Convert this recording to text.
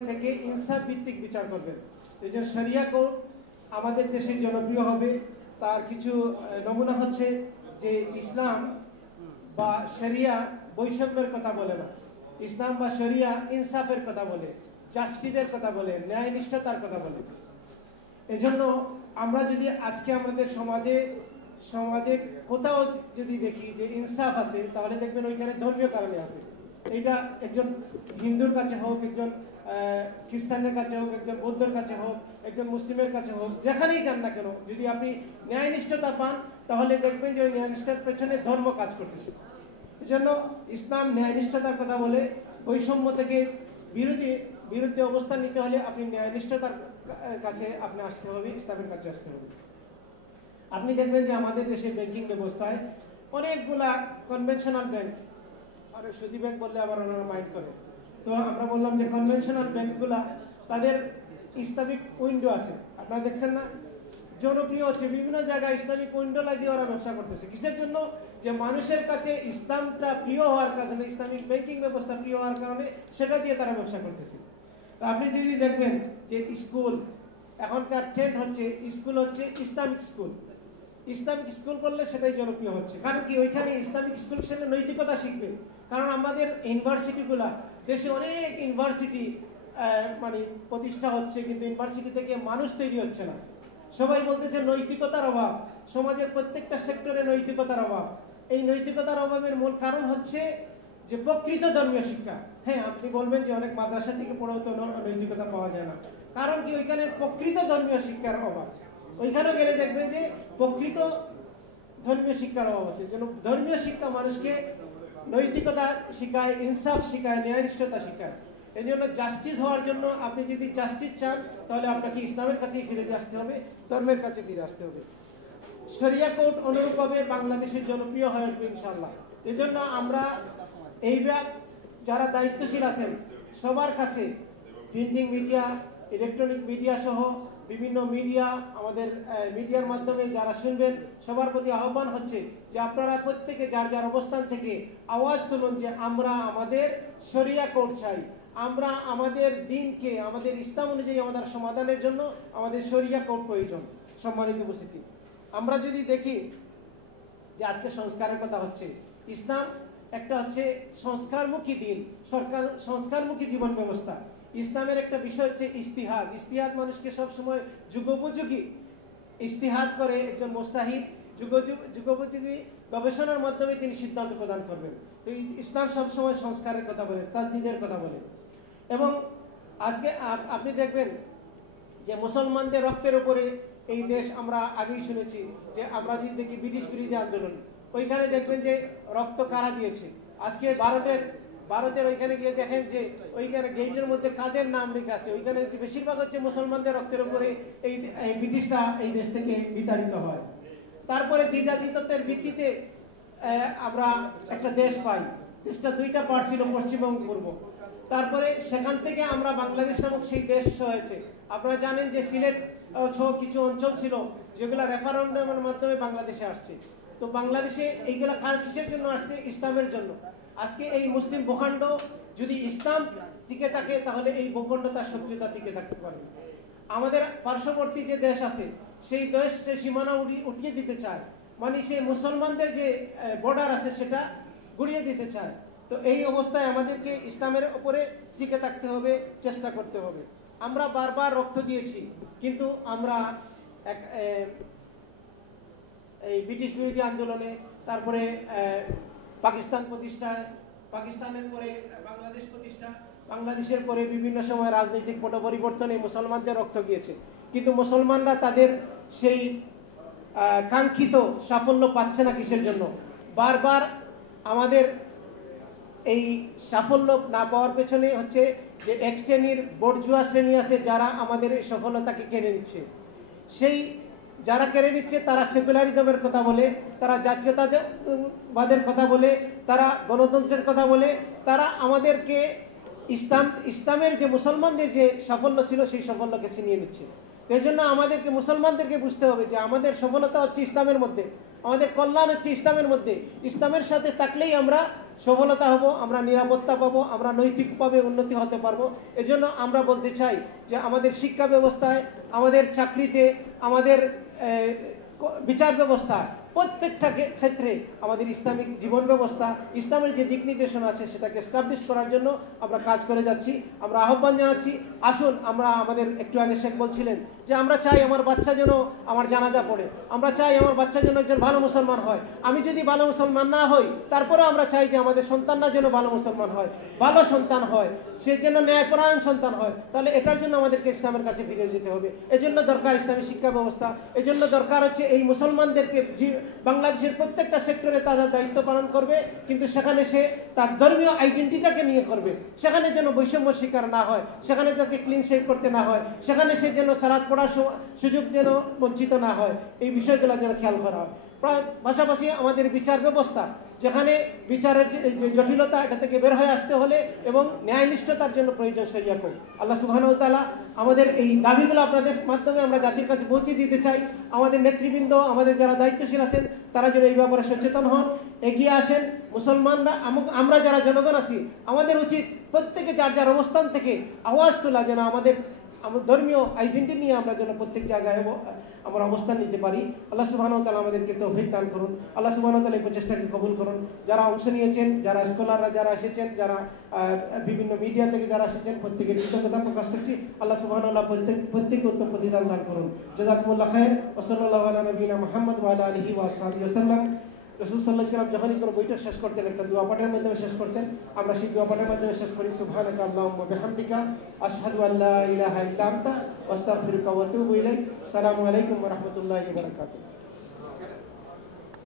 থেকে ইনসাফ ভিত্তিক বিচার করবেন। এই যে শরিয়া কোড আমাদের দেশে জনপ্রিয় হবে, তার কিছু নমুনা হচ্ছে যে ইসলাম বা শরিয়া বৈষম্যের কথা বলে না, ইসলাম বা শরিয়া ইনসাফের কথা বলে, জাস্টিসের কথা বলে, ন্যায়নিষ্ঠতার কথা বলে। এজন্য আমরা যদি আজকে আমাদের সমাজে কোথাও যদি দেখি যে ইনসাফ আছে, তাহলে দেখবেন ওইখানে ধর্মীয় কারণে আছে। এইটা একজন হিন্দুর কাছে হোক, একজন খ্রিস্টানের কাছে হোক, একজন বৌদ্ধর কাছে হোক, একজন মুসলিমের কাছে হোক, যেখানেই যান না কেন, যদি আপনি ন্যায়নিষ্ঠতা পান তাহলে দেখবেন যে ওই ন্যায়নিষ্ঠতার পেছনে ধর্ম কাজ করতেছে। এজন্য ইসলাম ন্যায়নিষ্ঠতার কথা বলে, বৈষম্য থেকে বিরুদ্ধে অবস্থান নিতে হলে আপনি ন্যায়নিষ্ঠতার কাছে আপনি আসতে হবে, ইসলামের কাছে আসতে হবে। আপনি দেখবেন যে আমাদের দেশে ব্যাংকিং ব্যবস্থায় অনেকগুলা কনভেনশনাল ব্যাংক, আর সুদী ব্যাংক বললে আবার ওনারা মাইন্ড করে, তো আমরা বললাম যে কনভেনশনাল ব্যাংকগুলা তাদের ইসলামিক উইন্ডো আছে, আপনারা দেখছেন না, জনপ্রিয় হচ্ছে, বিভিন্ন জায়গায় ইসলামিক উইন্ডো লাগিয়ে ওরা ব্যবসা করতেছে। কিসের জন্য? যে মানুষের কাছে ইসলামটা প্রিয় হওয়ার কারণে, ইসলামিক ব্যাংকিং ব্যবস্থা প্রিয় হওয়ার কারণে সেটা দিয়ে তারা ব্যবসা করতেছে। তো আপনি যদি দেখবেন যে স্কুল, এখনকার ট্রেন্ড হচ্ছে স্কুল হচ্ছে ইসলামিক স্কুল। ইসলামিক স্কুল করলে সেটাই জনপ্রিয় হচ্ছে, কারণ কি ওইখানে ইসলামিক স্কুল সেখানে নৈতিকতা শিখবে। কারণ আমাদের ইউনিভার্সিটিগুলা, দেশে অনেক ইউনিভার্সিটি মানে প্রতিষ্ঠা হচ্ছে, কিন্তু ইউনিভার্সিটি থেকে মানুষ তৈরি হচ্ছে না। সবাই বলতেছে নৈতিকতার অভাব, সমাজের প্রত্যেকটা সেক্টরে নৈতিকতার অভাব। এই নৈতিকতার অভাবের মূল কারণ হচ্ছে যে প্রকৃত ধর্মীয় শিক্ষা। হ্যাঁ, আপনি বলবেন যে অনেক মাদ্রাসা থেকে পড়েও তো নৈতিকতা পাওয়া যায় না, কারণ কি ওইখানে প্রকৃত ধর্মীয় শিক্ষার অভাব। ওইখানেও গেলে দেখবেন যে প্রকৃত ধর্মীয় শিক্ষার অভাব আছে। যেন ধর্মীয় শিক্ষা মানুষকে নৈতিকতা শিখায়, ইনসাফ শিখায়, ন্যায়নিষ্ঠতা শিখায়। এই জন্য জাস্টিস হওয়ার জন্য আপনি যদি জাস্টিস চান তাহলে আপনাকে ইসলামের কাছেই ফিরে আসতে হবে, ধর্মের কাছে ফিরে আসতে হবে। শরিয়া কোড অনুরূপভাবে বাংলাদেশের জনপ্রিয় হয়ে উঠবে ইনশাল্লাহ। এই জন্য আমরা এইবার যারা দায়িত্বশীল আছেন সবার কাছে, প্রিন্টিং মিডিয়া, ইলেকট্রনিক মিডিয়া সহ বিভিন্ন মিডিয়া, আমাদের মিডিয়ার মাধ্যমে যারা শুনবেন, সবার প্রতি আহ্বান হচ্ছে যে আপনারা প্রত্যেকে যার যার অবস্থান থেকে আওয়াজ তুলুন যে আমরা আমাদের শরিয়া কোড চাই, আমরা আমাদের দিনকে, আমাদের ইসলাম অনুযায়ী আমাদের সমাধানের জন্য আমাদের শরিয়া কোড প্রয়োজন। সম্মানিত উপস্থিতি, আমরা যদি দেখি যে আজকে সংস্কারের কথা হচ্ছে, ইসলাম একটা হচ্ছে সংস্কারমুখী দিন, সংস্কারমুখী জীবন ব্যবস্থা। ইসলামের একটা বিষয় হচ্ছে ইস্তিহাদ। ইস্তিহাদ মানুষকে সবসময় যুগোপযোগী ইস্তিহাদ করে, একজন মুস্তাহিদ যুগোপযোগী গবেষণার মাধ্যমে তিনি সিদ্ধান্ত প্রদান করবেন। তো ইসলাম সবসময় সংস্কারের কথা বলে, তাজদিদের কথা বলে। এবং আজকে আপনি দেখবেন যে মুসলমানদের রক্তের উপরে এই দেশ, আমরা আগেই শুনেছি যে আমরা যদি দেখি ব্রিটিশ বিরোধী আন্দোলন, ওইখানে দেখবেন যে রক্ত কারা দিয়েছে। আজকে ভারতের ওইখানে গিয়ে দেখেন যে ওইখানে গেটের মধ্যে কাদের নাম লেখা আছে, ওইখানে বেশিরভাগ হচ্ছে মুসলমানদের রক্তের উপরে এই ব্রিটিশরা এই দেশ থেকে বিতাড়িত হয়। তারপরে দ্বিজাতিত্বের ভিত্তিতে আমরা একটা দেশ পাই, দেশটা দুইটা পার্ট ছিল, পশ্চিম এবং পূর্ব। তারপরে সেখান থেকে আমরা বাংলাদেশ নামক সেই দেশ হয়েছে। আপনারা জানেন যে সিলেট কিছু অঞ্চল ছিল যেগুলো রেফারেন্ডামের মাধ্যমে বাংলাদেশে আসছে। তো বাংলাদেশে এইগুলা কিসের জন্য আসছে? ইসলামের জন্য। আজকে এই মুসলিম ভূখণ্ড যদি ইসলাম টিকে থাকে তাহলে এই ভূখণ্ড তার সক্রিয়তা টিকে থাকতে পারবে। আমাদের পার্শ্ববর্তী যে দেশ আছে সেই দেশ সে সীমানা উঠিয়ে দিতে চায়, মানে সেই মুসলমানদের যে বর্ডার আছে সেটা গুড়িয়ে দিতে চায়। তো এই অবস্থায় আমাদেরকে ইসলামের উপরে টিকে থাকতে হবে, চেষ্টা করতে হবে। আমরা বারবার রক্ত দিয়েছি, কিন্তু আমরা এই ব্রিটিশ বিরোধী আন্দোলনে, তারপরে পাকিস্তান প্রতিষ্ঠায়, পাকিস্তানের পরে বাংলাদেশ প্রতিষ্ঠা, বাংলাদেশের পরে বিভিন্ন সময় রাজনৈতিক পট পরিবর্তনে মুসলমানদের রক্ত গিয়েছে, কিন্তু মুসলমানরা তাদের সেই কাঙ্ক্ষিত সাফল্য পাচ্ছে না। কিসের জন্য? বারবার আমাদের এই সাফল্য না পাওয়ার পেছনে হচ্ছে যে এক শ্রেণীর বর্জুয়া শ্রেণী আছে যারা আমাদের এই সফলতাকে কেড়ে নিচ্ছে। সেই যারা কেড়ে নিচ্ছে তারা সেকুলারিজমের কথা বলে, তারা জাতীয়তাবাদের কথা বলে, তারা গণতন্ত্রের কথা বলে, তারা আমাদেরকে ইসলামের যে মুসলমানদের যে সাফল্য ছিল সেই সাফল্যকে ছিনিয়ে নিচ্ছে। এই জন্য আমাদেরকে মুসলমানদেরকে বুঝতে হবে যে আমাদের সফলতা হচ্ছে ইসলামের মধ্যে, আমাদের কল্যাণ হচ্ছে ইসলামের মধ্যে। ইসলামের সাথে থাকলেই আমরা সফলতা হব, আমরা নিরাপত্তা পাবো, আমরা নৈতিকভাবে উন্নতি হতে পারবো। এজন্য আমরা বলতে চাই যে আমাদের শিক্ষা ব্যবস্থায়, আমাদের চাকরিতে, আমাদের বিচার ব্যবস্থা, প্রত্যেকটা ক্ষেত্রে আমাদের ইসলামিক জীবন ব্যবস্থা, ইসলামের যে দিক নির্দেশনা আছে সেটাকে এস্টাবলিশ করার জন্য আমরা কাজ করে যাচ্ছি। আমরা আহ্বান জানাচ্ছি, আসুন আমরা, আমাদের একটু আগে শেখ বলছিলেন যে আমরা চাই আমার বাচ্চা যেন আমার জানাজা পড়ে, আমরা চাই আমার বাচ্চা যেন একজন ভালো মুসলমান হয়। আমি যদি ভালো মুসলমান না হই, তারপরে আমরা চাই যে আমাদের সন্তানরা যেন ভালো মুসলমান হয়, ভালো সন্তান হয়, সে যেন ন্যায়পরায়ণ সন্তান হয়। তাহলে এটার জন্য আমাদেরকে ইসলামের কাছে ফিরে যেতে হবে। এজন্য দরকার ইসলামী শিক্ষা ব্যবস্থা। এজন্য দরকার হচ্ছে এই মুসলমানদেরকে বাংলাদেশের প্রত্যেকটা সেক্টরে তারা দায়িত্ব পালন করবে, কিন্তু সেখানে সে তার ধর্মীয় আইডেন্টিটাকে নিয়ে করবে। সেখানে যেন বৈষম্য শিকার না হয়, সেখানে তাকে ক্লিন শেভ করতে না হয়, সেখানে সে যেন সালাত পড়ার সুযোগ যেন বঞ্চিত না হয়, এই বিষয়গুলো যেন খেয়াল করা হয়। পাশাপাশি আমাদের বিচার ব্যবস্থা, যেখানে বিচারের যে জটিলতা, এটা থেকে বের হয়ে আসতে হলে এবং ন্যায়নিষ্ঠতার জন্য প্রয়োজন শরিয়া কোড। আল্লাহ সুবহানাহু ওয়া তাআলা আমাদের এই দাবিগুলো আপনাদের মাধ্যমে আমরা জাতির কাছে পৌঁছে দিতে চাই। আমাদের নেতৃবৃন্দ, আমাদের যারা দায়িত্বশীল আছেন, তারা যেন এই ব্যাপারে সচেতন হন, এগিয়ে আসেন। মুসলমানরা, আমরা যারা জনগণ আছি, আমাদের উচিত প্রত্যেকে যার যার অবস্থান থেকে আওয়াজ তোলা, যেন আমাদের ধর্মীয় আইডেন্টিটি নিয়ে আমরা যেন প্রত্যেক জায়গায় আমরা অবস্থান নিতে পারি। আল্লাহ সুবহানাহু ওয়া তাআলা আমাদেরকে তৌফিক দান করুন। আল্লাহ সুবহানাহু ওয়া তাআলা এই প্রচেষ্টাকে কবুল করুন। যারা অংশ নিয়েছেন, যারা স্কলাররা যারা এসেছেন, যারা বিভিন্ন মিডিয়া থেকে যারা এসেছেন, প্রত্যেকের কৃতজ্ঞতা প্রকাশ করছি। আল্লাহ সুবহানাহু ওয়া তাআলা প্রত্যেককে উত্তম প্রতিদান দান করুন। জাযাকুমুল্লাহু খায়র। ওয়া সাল্লাল্লাহু আলা নবিয়িনা মুহাম্মদ ওয়া আলা আলিহি ওয়া আসহাবিহি ওয়াসাল্লাম। রাসূল সাল্লাল্লাহু আলাইহি ওয়াসাল্লাম যখনই কোনো বৈঠক শেষ করতেন, একটা দোয়া পাঠের মাধ্যমে শেষ করতেন। আমরা সেই দোয়া পাঠের মাধ্যমে শেষ করি, সুবহানাকা আল্লাহুম্মা বিহামদিকা আশহাদু আল্লা ইলাহা ইল্লা আনতা আস্তাগফিরুকা ওয়া আতুবু ইলাইক। আসসালামু আলাইকুম ওয়া রাহমাতুল্লাহি ওয়া বারাকাতুহু।